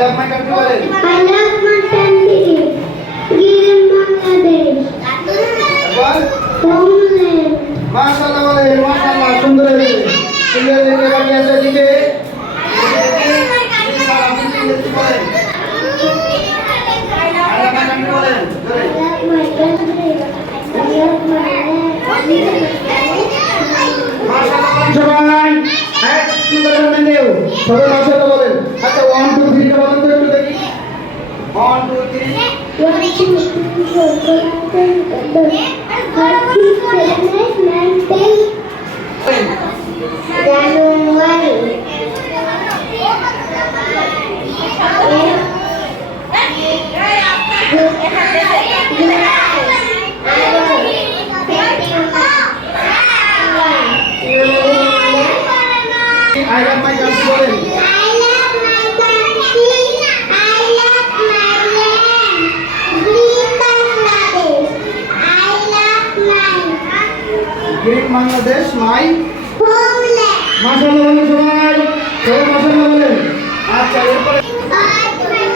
Love my country বলেন I love my country. Given Bangladesh. Homeland. মাশাআল্লাহ বলেন মাশাআল্লাহ সুন্দর হয়েছে সুন্দর হয়েছে বাকি আছে দিকে আপনি I love my land. সবাই মাশাআল্লাহ বলেন। আচ্ছা 1 2 3 বলেন তো একটু দেখি। 1 2 3 One, two, three, four, five, six, seven, eight, nine, ten. January. I love my country বলেন I love my country. I love my land. Green Bangladesh. I love my green Bangladesh my. বলেন সবাই। সবাই মাশাআল্লাহ বলেন। আচ্ছা এরপরে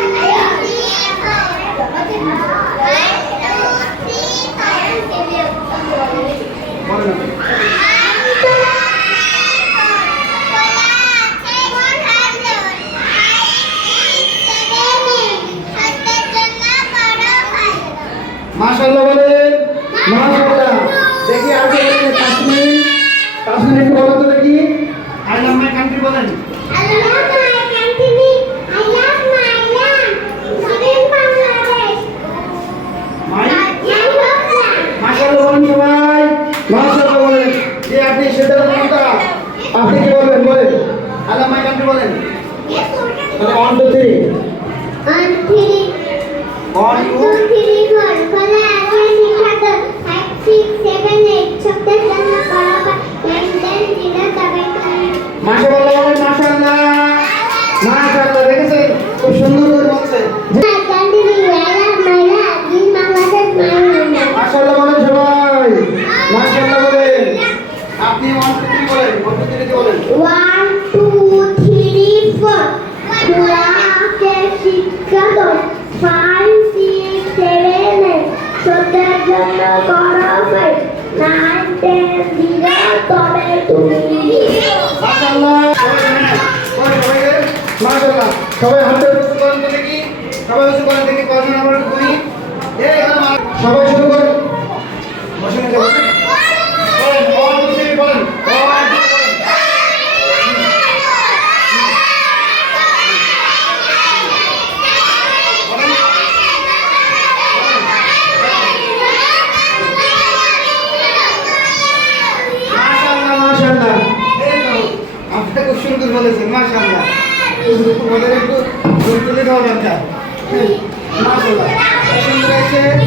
বলেন আপনি। মাশাআল্লাহ বলেন মাশাআল্লাহ। দেখি আর কে বলেন কাশ্মীর কাশ্মীর একটু বলো তো দেখি। আই লাভ মাই কান্ট্রি বলেন। মাই মাশাআল্লাহ বলেন সবাই। মাশাআল্লাহ বলেন। যে আপনি সেটা কোনটা আপনি কি বলবেন বলেন। মাশাআল্লাহ বলেন মাশাআল্লাহ মাশাআল্লাহ দেখেছেন খুব সুন্দর করে বলছে মাশাআল্লাহ বলেন সবাই মাশাআল্লাহ বলেন আপনি ওয়ান টু থ্রি বলেন ওয়ান টু থ্রি বলেন One, two, three, four. ক্লাসে শিক্ষাদন ফাইভ সিক্স সেভেন সত্যের জন্য সবাই হাতে করেন তো দেখি সবাই উঁচু করেন দেখি একটু করি মা- সবাই শুরু করেন। বসে নিতে মাশাআল্লাহ। ওদের একটু তুলে দেওয়া দরকার। হয়েছে?